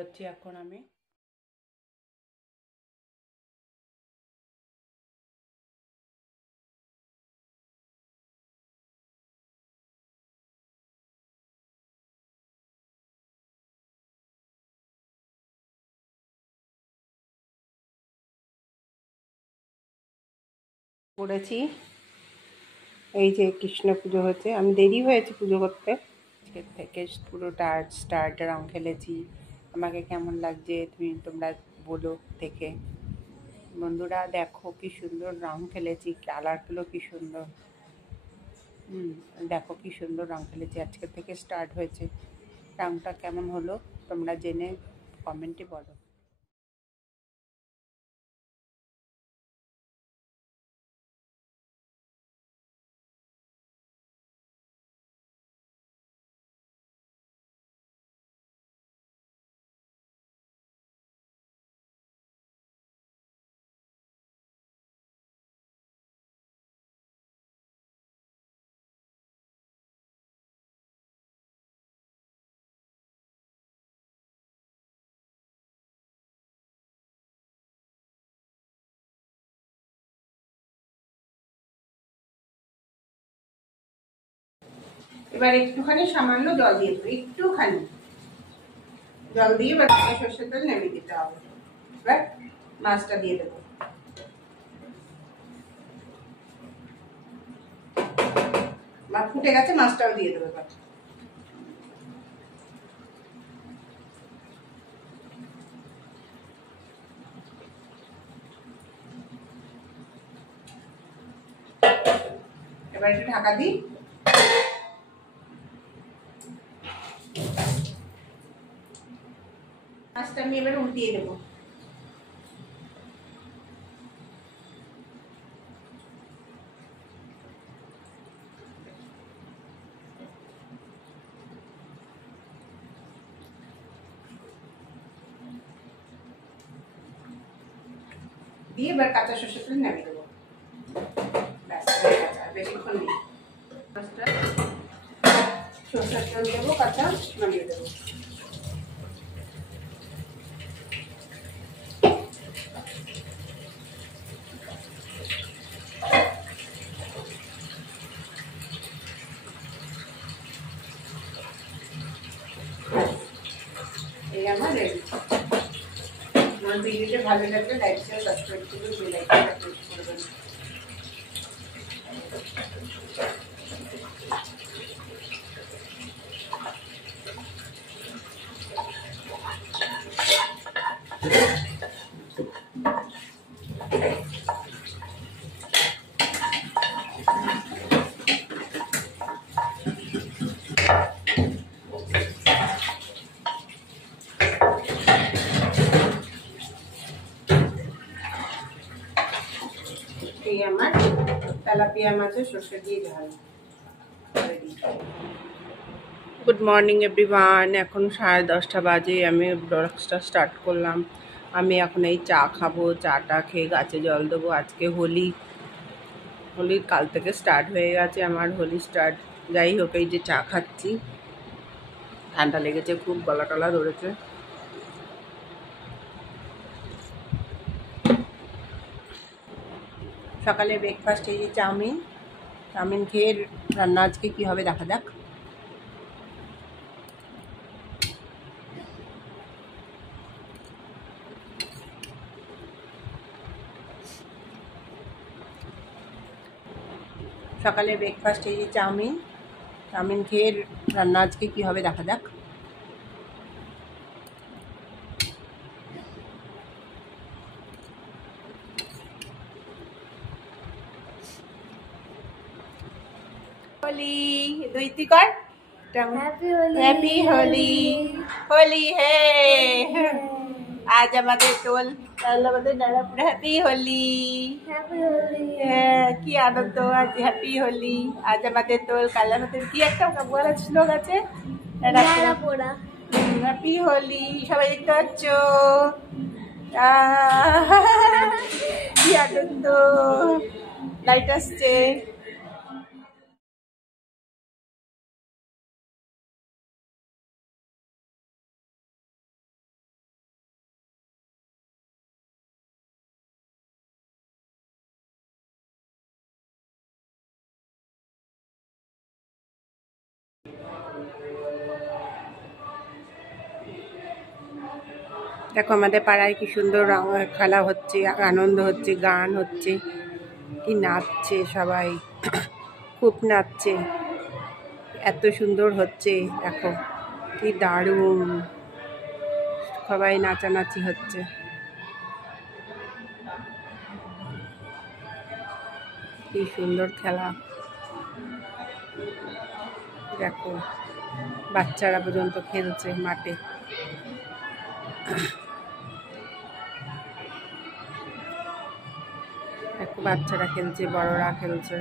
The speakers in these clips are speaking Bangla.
হচ্ছে এখন আমি পড়েছি। এই যে কৃষ্ণ পুজো হচ্ছে, আমি দেরি হয়েছে পুজো করতে। আজকের থেকে পুরোটা স্টার্ট রং খেলেছি। আমাকে কেমন লাগছে তোমরা বলো দেখে। বন্ধুরা দেখো কি সুন্দর রং খেলেছি, কালারগুলো কি সুন্দর। দেখো কি সুন্দর রং খেলেছি, আজকের থেকে স্টার্ট হয়েছে। রংটা কেমন হলো তোমরা জেনে কমেন্টে বলো। এবার একটুখানি সামান্য জল দিয়ে দেবো, একটুখানি জল দিয়ে এবার সর্ষের তেল নেমে দিতে হবে। এবার মাছটা দিয়ে দেবো। মাছ ফুটে গেছে, মাছটাও দিয়ে দেবো এবার। এবার একটু ঢাকা দিই। মাছটা আমি এবার উল্টিয়ে দেবো। দিয়ে এবার কাঁচা সর্ষের তেল নামিয়ে দেবো। ব্যাস হয়ে গেছে, আর বেশিক্ষণ নেই। মাছটা সর্ষের তেল দেবো, কাঁচা নামিয়ে দেবো। এই আমার রেডি। আমার ভিডিওটা ভালো লাগলে লাইক শেয়ার সাবস্ক্রাইব করে বেল আইকনটা প্রেস করবেন। এই আমার তেলাপিয়া মাছের সর্ষে দিয়ে ঝাল। গুড মর্নিং এভরিওয়ান, এখন 10:30 বাজে। আমি ব্রেকফাস্টটা স্টার্ট করলাম। আমি এখন এই চা খাবো, চাটা খেয়ে গাছে জল দেবো। আজকে হোলি কাল থেকে স্টার্ট হয়ে গেছে আমার হোলি স্টার্ট। যাই হোক, এই যে চা খাচ্ছি, ঠান্ডা লেগেছে খুব, গলা টলা ধরেছে। সকালে ব্রেকফাস্ট এই যে চাউমিন খেয়ে রান্না আজকে কী হবে দেখা যাক। সকালে ব্রেকফাস্ট এই যে চাউমিন খেয়ে রান্না আজকে কী হবে দেখা যাক। होली दुईती कर हैप्पी होली होली है आज আমাদের টোল আমাদের নারাপুর হ্যাপি হোলি। কি আনন্দ, আজ হ্যাপি হোলি। আজ আমাদের টোল, কাল আমাদের কি একটা বলা শ্লোক আছে, হ্যাপি হোলি। সবাই দেখতে পাচ্ছ কি আনন্দ, লাইট আসছে। দেখো আমাদের পাড়ায় কি সুন্দর রং খেলা হচ্ছে, আনন্দ হচ্ছে, গান হচ্ছে, কি নাচছে সবাই, খুব নাচছে, এত সুন্দর হচ্ছে। দেখো কি দারুণ, সবাই নাচানাচি হচ্ছে। কি সুন্দর খেলা, দেখো বাচ্চারা পর্যন্ত খেলছে মাঠে। দেখো বাচ্চারা খেলছে, বড়রা খেলছে।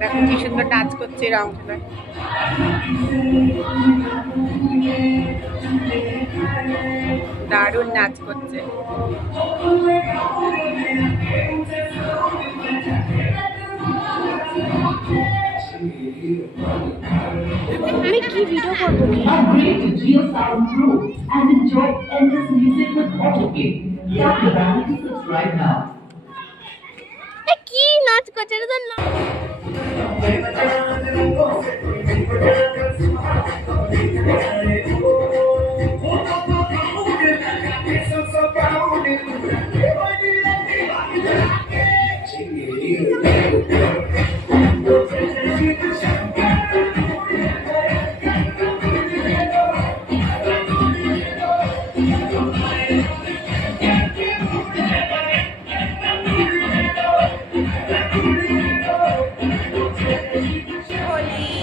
দেখো কি সুন্দর নাচ করছে রং খেলায়। দারুণ নাচ করছে। আমি কি ভিডিও করব কি? Upgrade to JioSaavn Pro and enjoy endless music with AutoPay. Tap the banner to subscribe now. কি নাচ করছে রে না?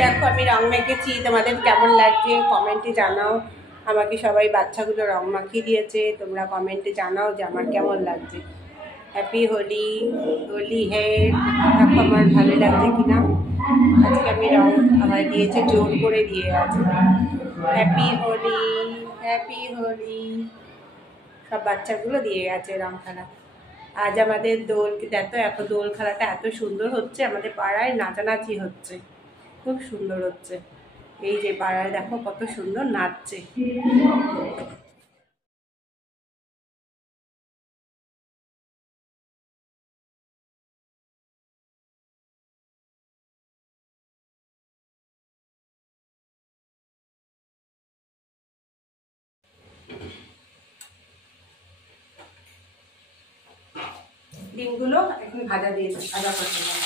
দেখো আমি রং মেখেছি, তোমাদের কেমন লাগছে কমেন্টে জানাও। আমাকে সবাই বাচ্চাগুলো রং মাখিয়ে দিয়েছে, তোমরা কমেন্টে জানাও যে আমার কেমন লাগছে। হ্যাপি হোলি, হোলি হে। দেখো আমার ভালো লাগছে কিনা। আজকে আমি রং আমার দিয়েছে, জোর করে দিয়ে আছে। Happy Holi, happy Holi. সব বাচ্চাগুলো দিয়ে গেছে রং খেলা। আজ আমাদের দোল, দেখো এত দোল খেলাটা এত সুন্দর হচ্ছে, আমাদের পাড়ায় নাচানাচি হচ্ছে, খুব সুন্দর হচ্ছে। এই যে পাড়ায় দেখো কত সুন্দর নাচছে। ডিমগুলো এখন ভাজা দিয়ে ভাজা করতে হবে।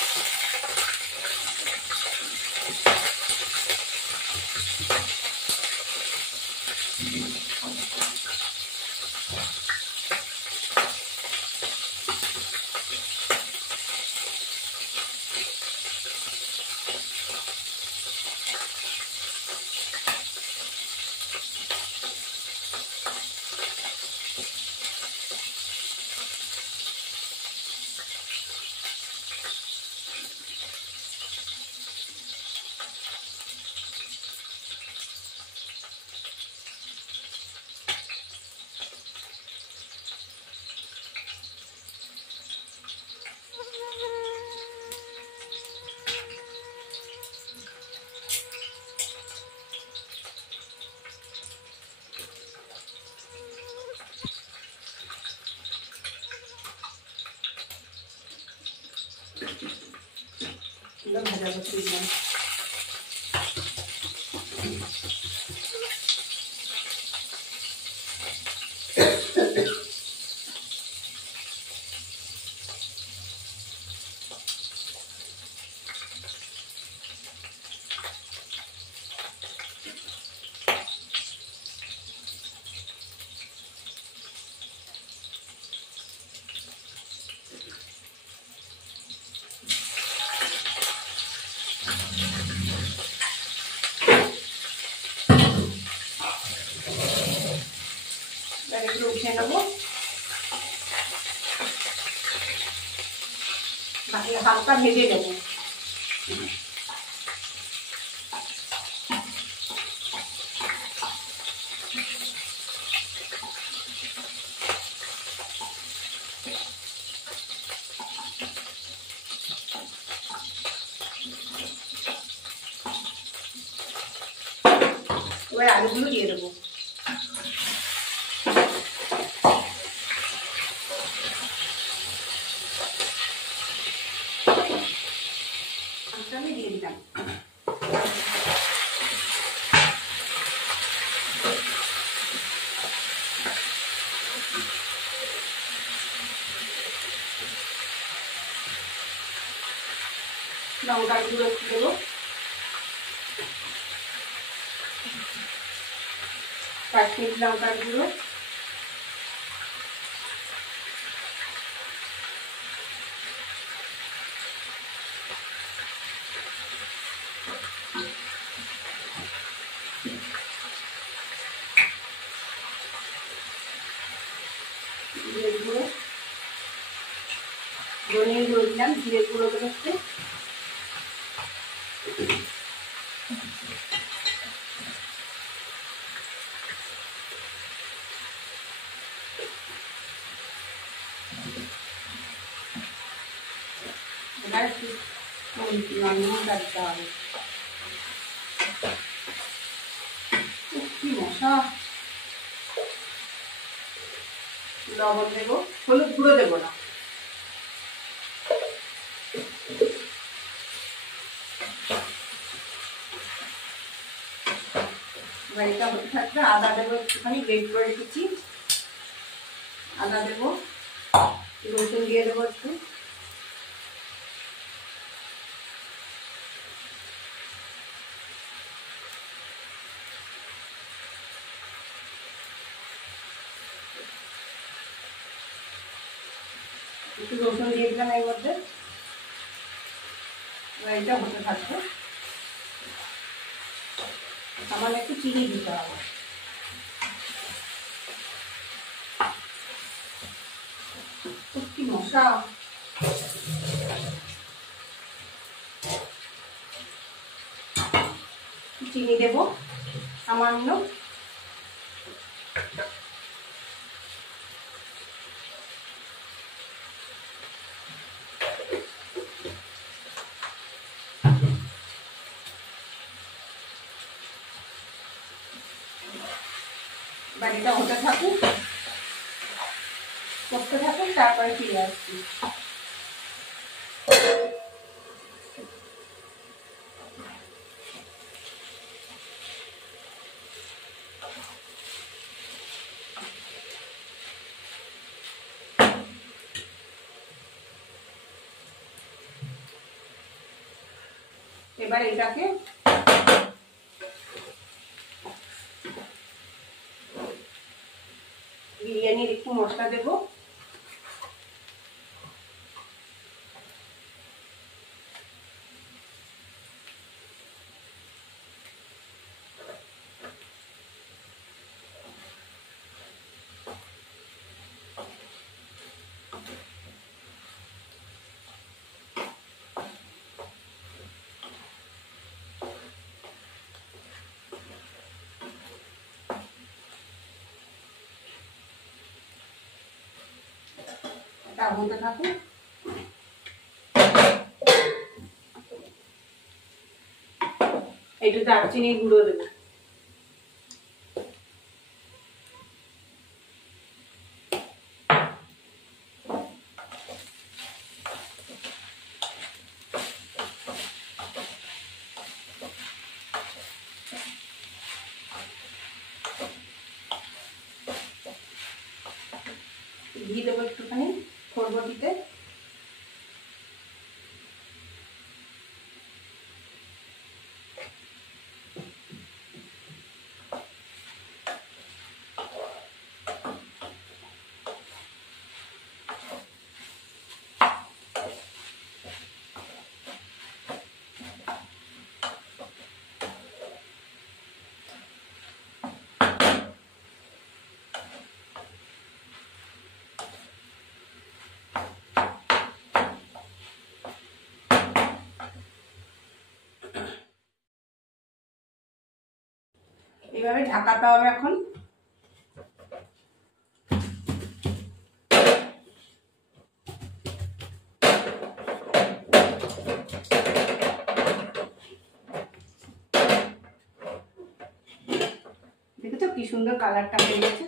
ভাজা করতে দিলাম। এগুলো উঠে নেবো, হালকা ভেজে নেবো। এবার আলুগুলো দিয়ে দেবো। আমি দিয়ে দিলাম। লঙ্কার গুঁড়ো একটু দেবো, কাশ্মীর লঙ্কার গুঁড়ো, জিরের গুঁড়ো, ধনিয়া গুঁড়ো দিলাম, জিরের গুঁড়ো বেরোচ্ছে, এবার একটু লবণ দিতে হবে। কি মশা! লবণ দেবো, হলুদ গুঁড়ো দেবো না। এবার এটা হতে থাকবে। আদা দেবো একটুখানি, গ্রেট করে রেখেছি, আদা দেবো, রসুন দিয়ে দেবো একটু, একটু রসুন দিয়ে দিলাম এর মধ্যে। এবার এটা হতে থাকবে। সামান্য একটু চিনি দিতে হবে। কি মশা! চিনি দেবো সামান্য, এবার এটা হতে থাকুক, করতে থাকুক, তারপরে ফিরে আসছি। এবার এটাকে বিরিয়ানির একটু মশলা দেবো, এটা হতে থাকুক। একটু দারচিনির গুঁড়ো দেবো, ঘি দেবো একটুখানি খড়বটিতে, এইভাবে ঢাকাতে হবে এখন। দেখেছো কি সুন্দর কালারটা হয়ে গেছে।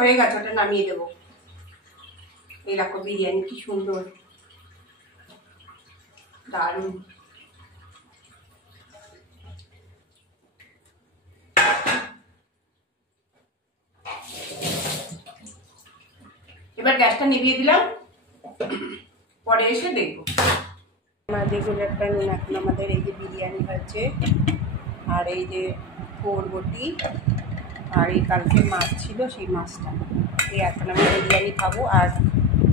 হয়ে গেছে, ওটা নামিয়ে দেবো। এই দেখো বিরিয়ানি কি সুন্দর, দারুণ। এবার গ্যাসটা নিভিয়ে দিলাম, পরে এসে দেখবো। যেগুলো একটা এখন আমাদের এই যে বিরিয়ানি হয়েছে, আর এই যে বরবটি, আর এই কালকে মাছ ছিল সেই মাছটা। এই এখন আমি বিরিয়ানি খাবো, আর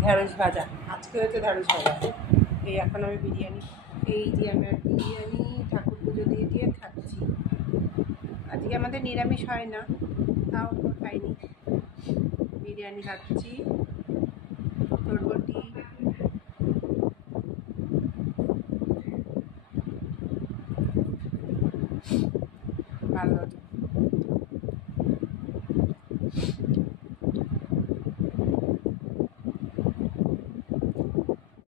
ঢেঁড়স ভাজা, আজকে হচ্ছে ঢেঁড়স ভাজা। এই এখন আমি বিরিয়ানি, এই যে আমি আর বিরিয়ানি ঠাকুর পুজো দিয়ে দিয়ে খাচ্ছি। আজকে আমাদের নিরামিষ হয় না, তাও তো খাইনি, বিরিয়ানি খাচ্ছি।